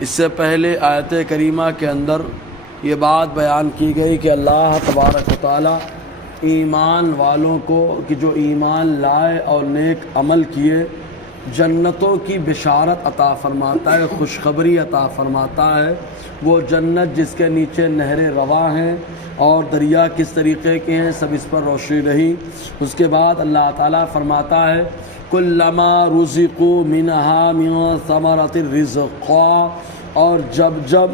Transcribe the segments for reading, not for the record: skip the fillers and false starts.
اس سے پہلے آیت کریمہ کے اندر یہ بات بیان کی گئی کہ اللہ تبارک و تعالی ایمان والوں کو کہ جو ایمان لائے اور نیک عمل کیے جنتوں کی بشارت عطا فرماتا ہے، خوشخبری عطا فرماتا ہے۔ وہ جنت جس کے نیچے نہریں رواں ہیں اور دریا کس طریقے کے ہیں، سب اس پر روشنی رہی۔ اس کے بعد اللہ تعالیٰ فرماتا ہے کلما رزقوا منها من ثمرۃ رزقا، اور جب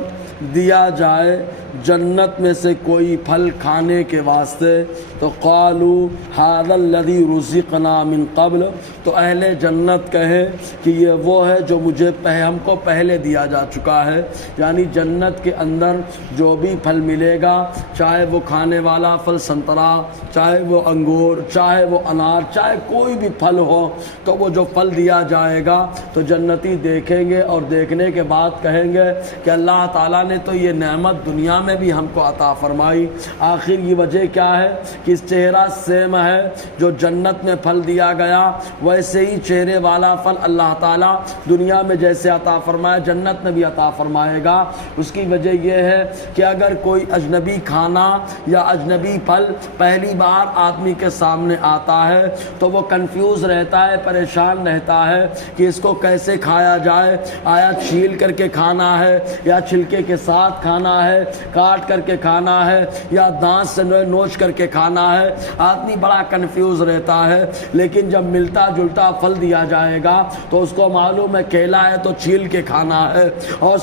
دیا جائے جنت میں سے کوئی پھل کھانے کے واسطے تو قالوا ھذا الذی رزقنا من قبل، تو اہل جنت کہے کہ یہ وہ ہے جو ہم کو پہلے دیا جا چکا ہے۔ یعنی جنت کے اندر جو بھی پھل ملے گا، چاہے وہ کھانے والا پھل سنترا، چاہے وہ انگور، چاہے وہ انار، چاہے کوئی بھی پھل ہو، تو وہ جو پھل دیا جائے گا تو جنتی دیکھیں گے اور دیکھنے کے بعد کہیں گے کہ اللہ تعالیٰ نے تو یہ نعمت دنیا میں بھی ہم کو عطا فرمائی، آخر یہ وجہ کیا ہے کہ اس چہرہ سیم ہے جو جنت میں پھل دیا گیا ویسے ہی چہرے والا پھل اللہ تعالیٰ دنیا میں جیسے عطا فرمایا جنت میں بھی عطا فرمائے گا۔ اس کی وجہ یہ ہے کہ اگر کوئی اجنبی کھانا یا اجنبی پھل پہلی بار آدمی کے سامنے آتا ہے تو وہ کنفیوز رہتا ہے، پریشان رہتا ہے کہ اس کو کیسے کھایا جائے، آیا چھیل کر کے کھانا ہے یا چھلکے کے ساتھ کھانا ہے، کاٹ کر کے کھانا ہے یا دانت سے نوچ کر کے کھانا ہے، آدمی بڑا کنفیوز رہتا ہے۔ لیکن جب ملتا جلتا پھل دیا جائے گا تو اس کو معلوم ہے کیلا ہے تو چھیل کے کھانا ہے، اور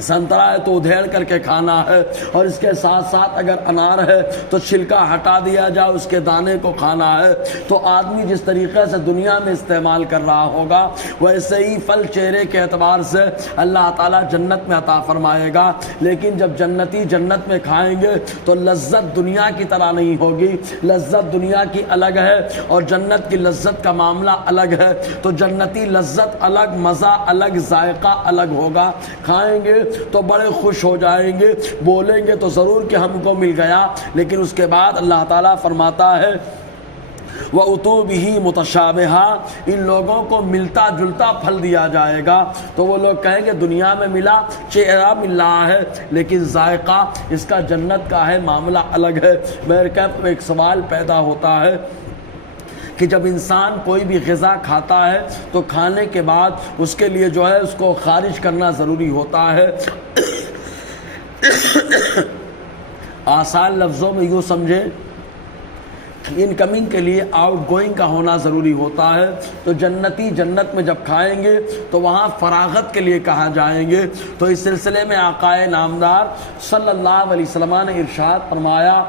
سنترا ہے تو ادھیڑ کر کے کھانا ہے، اور اس کے ساتھ ساتھ اگر انار ہے تو چھلکا ہٹا دیا جائے، اس کے دانے کو کھانا ہے۔ تو آدمی جس طریقے سے دنیا میں استعمال کر رہا ہوگا ویسے ہی پھل چہرے کے اعتبار سے اللہ تعالیٰ جنت میں عطا فرمائے گا۔ لیکن جب جنتی جنت میں کھائیں گے تو لذت دنیا کی طرح نہیں ہوگی، لذت دنیا کی الگ ہے اور جنت کی لذت کا معاملہ الگ ہے۔ تو جنتی لذت الگ، مزہ الگ، ذائقہ الگ ہوگا، کھائیں گے تو بڑے خوش ہو جائیں گے، بولیں گے تو ضرور کہ ہم کو مل گیا۔ لیکن اس کے بعد اللہ تعالیٰ فرماتا ہے وَأُتُوا بِهِ مُتَشَابِهًا، ان لوگوں کو ملتا جلتا پھل دیا جائے گا تو وہ لوگ کہیں گے دنیا میں ملا، چہرہ مل رہا ہے لیکن ذائقہ اس کا جنت کا ہے، معاملہ الگ ہے۔ میرے کہتے ایک سوال پیدا ہوتا ہے کہ جب انسان کوئی بھی غذا کھاتا ہے تو کھانے کے بعد اس کے لیے جو ہے اس کو خارج کرنا ضروری ہوتا ہے۔ آسان لفظوں میں یوں سمجھے، ان کمنگ کے لیے آؤٹ گوئنگ کا ہونا ضروری ہوتا ہے۔ تو جنتی جنت میں جب کھائیں گے تو وہاں فراغت کے لیے کہا جائیں گے۔ تو اس سلسلے میں آقائے نامدار صلی اللہ علیہ وسلم نے ارشاد فرمایا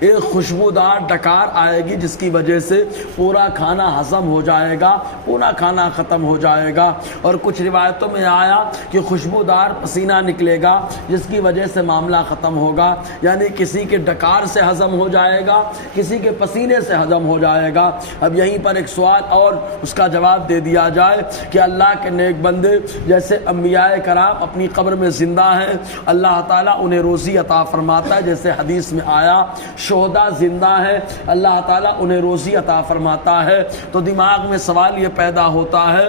ایک خوشبودار ڈکار آئے گی جس کی وجہ سے پورا کھانا ہضم ہو جائے گا، پورا کھانا ختم ہو جائے گا۔ اور کچھ روایتوں میں آیا کہ خوشبودار پسینہ نکلے گا جس کی وجہ سے معاملہ ختم ہوگا، یعنی کسی کے ڈکار سے ہضم ہو جائے گا، کسی کے پسینے سے ہضم ہو جائے گا۔ اب یہیں پر ایک سوال اور اس کا جواب دے دیا جائے کہ اللہ کے نیک بندے جیسے انبیاء کرام اپنی قبر میں زندہ ہیں، اللہ تعالیٰ انہیں روزی عطا فرماتا ہے، جیسے حدیث میں آیا شہداء زندہ ہے، اللہ تعالیٰ انہیں روزی عطا فرماتا ہے۔ تو دماغ میں سوال یہ پیدا ہوتا ہے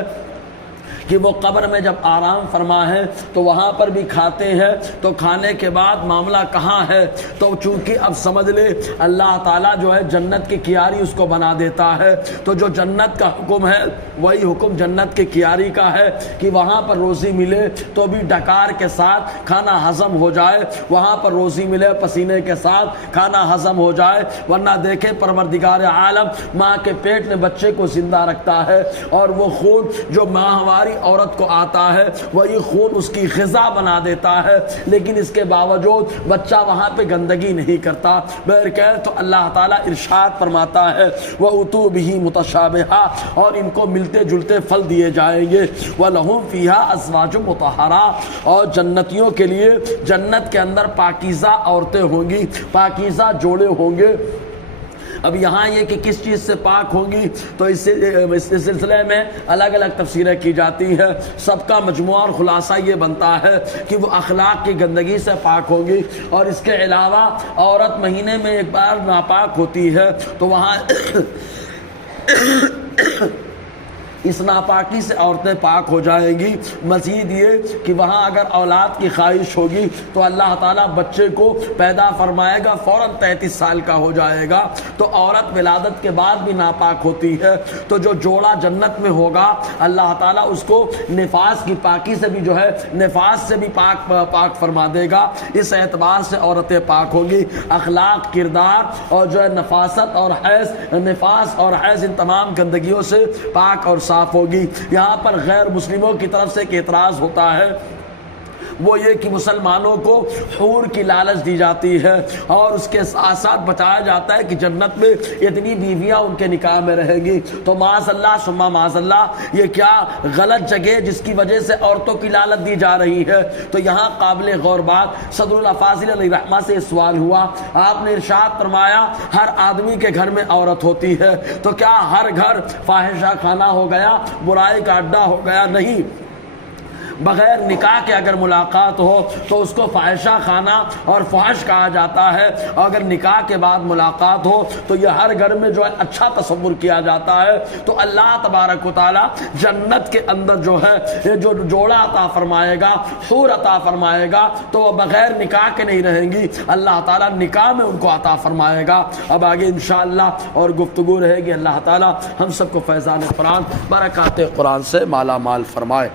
کہ وہ قبر میں جب آرام فرما ہے تو وہاں پر بھی کھاتے ہیں، تو کھانے کے بعد معاملہ کہاں ہے؟ تو چونکہ اب سمجھ لے اللہ تعالیٰ جو ہے جنت کی کیاری اس کو بنا دیتا ہے، تو جو جنت کا حکم ہے وہی حکم جنت کی کیاری کا ہے کہ وہاں پر روزی ملے تو بھی ڈکار کے ساتھ کھانا ہضم ہو جائے، وہاں پر روزی ملے پسینے کے ساتھ کھانا ہضم ہو جائے۔ ورنہ دیکھیں پروردگار عالم ماں کے پیٹ میں بچے کو زندہ رکھتا ہے، اور وہ خون جو ماہواری عورت کو آتا ہے وہی خون اس کی غذا بنا دیتا ہے، لیکن اس کے باوجود بچہ وہاں پہ گندگی نہیں کرتا۔ بہرکیف تو اللہ تعالیٰ ارشاد فرماتا ہے وَأُتُوا بِهِ مُتَشَابِهًا، اور ان کو ملتے جلتے پھل دیے جائیں گے۔ وَلَهُمْ فِيهَا أَزْوَاجٌ مُطَهَّرَةٌ، اور جنتیوں کے لیے جنت کے اندر پاکیزہ عورتیں ہوں گی، پاکیزہ جوڑے ہوں گے۔ اب یہاں یہ کہ کس چیز سے پاک ہوں گی تو اس سلسلے میں الگ الگ تفسیریں کی جاتی ہیں، سب کا مجموعہ اور خلاصہ یہ بنتا ہے کہ وہ اخلاق کی گندگی سے پاک ہوں گی۔ اور اس کے علاوہ عورت مہینے میں ایک بار ناپاک ہوتی ہے تو وہاں اس ناپاکی سے عورتیں پاک ہو جائیں گی۔ مزید یہ کہ وہاں اگر اولاد کی خواہش ہوگی تو اللہ تعالیٰ بچے کو پیدا فرمائے گا، فوراً 33 سال کا ہو جائے گا۔ تو عورت ولادت کے بعد بھی ناپاک ہوتی ہے، تو جو جوڑا جنت میں ہوگا اللہ تعالیٰ اس کو نفاس کی پاکی سے بھی جو ہے نفاس سے بھی پاک فرما دے گا۔ اس اعتبار سے عورتیں پاک ہوگی، اخلاق، کردار اور جو ہے نفاست اور حیض، نفاس اور حیض ان تمام گندگیوں سے پاک اور صاف ہوگی۔ یہاں پر غیر مسلموں کی طرف سے ایک اعتراض ہوتا ہے، وہ یہ کہ مسلمانوں کو حور کی لالچ دی جاتی ہے اور اس کے ساتھ ساتھ بتایا جاتا ہے کہ جنت میں اتنی بیویاں ان کے نکاح میں رہیں گی۔ تو معاذ اللہ ثم معاذ اللہ، یہ کیا غلط جگہ جس کی وجہ سے عورتوں کی لالچ دی جا رہی ہے۔ تو یہاں قابل غور بات صدر الافاضل علیہ رحمہ سے سوال ہوا، آپ نے ارشاد فرمایا ہر آدمی کے گھر میں عورت ہوتی ہے، تو کیا ہر گھر فاحشہ خانہ ہو گیا، برائی کا اڈا ہو گیا؟ نہیں، بغیر نکاح کے اگر ملاقات ہو تو اس کو فاحشہ خانہ اور فحش کہا جاتا ہے، اور اگر نکاح کے بعد ملاقات ہو تو یہ ہر گھر میں جو ہے اچھا تصور کیا جاتا ہے۔ تو اللہ تبارک و تعالیٰ جنت کے اندر جو ہے یہ جو جوڑا عطا فرمائے گا، حور عطا فرمائے گا، تو وہ بغیر نکاح کے نہیں رہیں گی، اللہ تعالیٰ نکاح میں ان کو عطا فرمائے گا۔ اب آگے انشاءاللہ اور گفتگو رہے گی۔ اللہ تعالیٰ ہم سب کو فیضان قرآن، برکات قرآن سے مالا مال فرمائے۔